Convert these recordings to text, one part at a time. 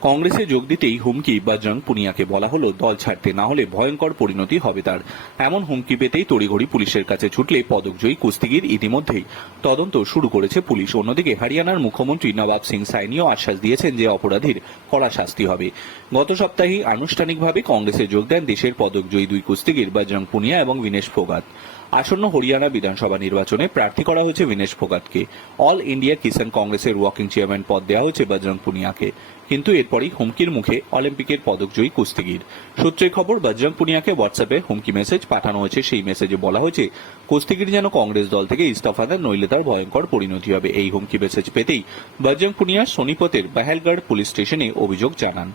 কংগ্রেসে যোগ দিতেই হুমকি বজরং পুনিয়াকে বলা হলো, দল ছাড়তে না হলে ভয়ঙ্কর পরিণতি হবে তার। এমন হুমকি পেতেই তড়িঘড়ি পুলিশের কাছে ছুটলে পদকজয়ী কুস্তিগির ইতিমধ্যেই তদন্ত শুরু করেছে পুলিশ। অন্যদিকে হরিয়ানার মুখ্যমন্ত্রী নবাব সিং সাইনিও আশ্বাস দিয়েছেন যে অপরাধীর কড়া শাস্তি হবে। গত সপ্তাহে আনুষ্ঠানিকভাবে কংগ্রেসে যোগ দেন দেশের পদকজয়ী দুই কুস্তিগির বজরং পুনিয়া এবং বিনেশ ফোগাত। আসন্ন হরিয়ানা বিধানসভা নির্বাচনে প্রার্থী করা হয়েছে বিনেশ ফোগাতকে। অল ইন্ডিয়া কিষান কংগ্রেসের ওয়াকিং চেয়ারম্যান পদ দেওয়া হয়েছে বজরং পুনিয়াকে। কিন্তু এরপরই হুমকির মুখে অলিম্পিকের পদকজয়ী কুস্তিগির। সূত্রের খবর, বজরং পুনিয়াকে হোয়াটসঅ্যাপে হুমকি মেসেজ পাঠানো হয়েছে। সেই মেসেজে বলা হয়েছে, কুস্তিগির যেন কংগ্রেস দল থেকে ইস্তফা দেন নইলে তার ভয়ঙ্কর পরিণতি হবে। এই হুমকি মেসেজ পেতেই বজরং পুনিয়া সোনিপতের বাহেলগড় পুলিশ স্টেশনে অভিযোগ জানান।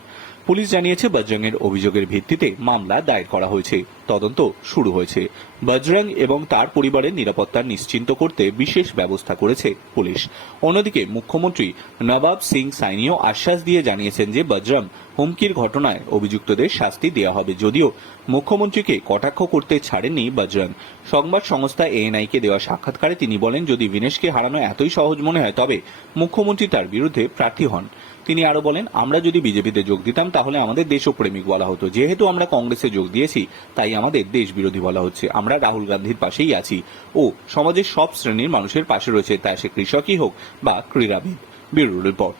পুলিশ জানিয়েছে, বজরংয়ের অভিযোগের ভিত্তিতে মামলা দায়ের করা হয়েছে। তদন্ত শুরু হয়েছে। বজরং এবং তার পরিবারের নিরাপত্তা নিশ্চিন্ত করতে বিশেষ ব্যবস্থা করেছে পুলিশ। অন্যদিকে মুখ্যমন্ত্রী নবাব সিং সাইনিও আশ্বাস দিয়ে জানিয়েছেন যে, বজরং হুমকির ঘটনায় অভিযুক্তদের শাস্তি দেওয়া হবে যদিও মুখ্যমন্ত্রীকে কটাক্ষ করতে ছাড়েননি বজরং সংবাদ সংস্থা এএনআই কে দেওয়া সাক্ষাৎকারে তিনি বলেন, যদি বিনেশকে হারানো এতই সহজ মনে হয়, তবে মুখ্যমন্ত্রী তার বিরুদ্ধে প্রার্থী হন। তিনি আরও বলেন, আমরা যদি বিজেপিতে যোগ দিতাম, তাহলে আমাদের দেশপ্রেমিক বলা হতো। যেহেতু আমরা কংগ্রেসে যোগ দিয়েছি, তাই আমাদের দেশ বিরোধী বলা হচ্ছে। আমরা রাহুল গান্ধীর পাশেই আছি। ও সমাজের সব শ্রেণির মানুষের পাশে রয়েছে, তা সে কৃষকই হোক বা ক্রীড়াবিদ। Bureau report.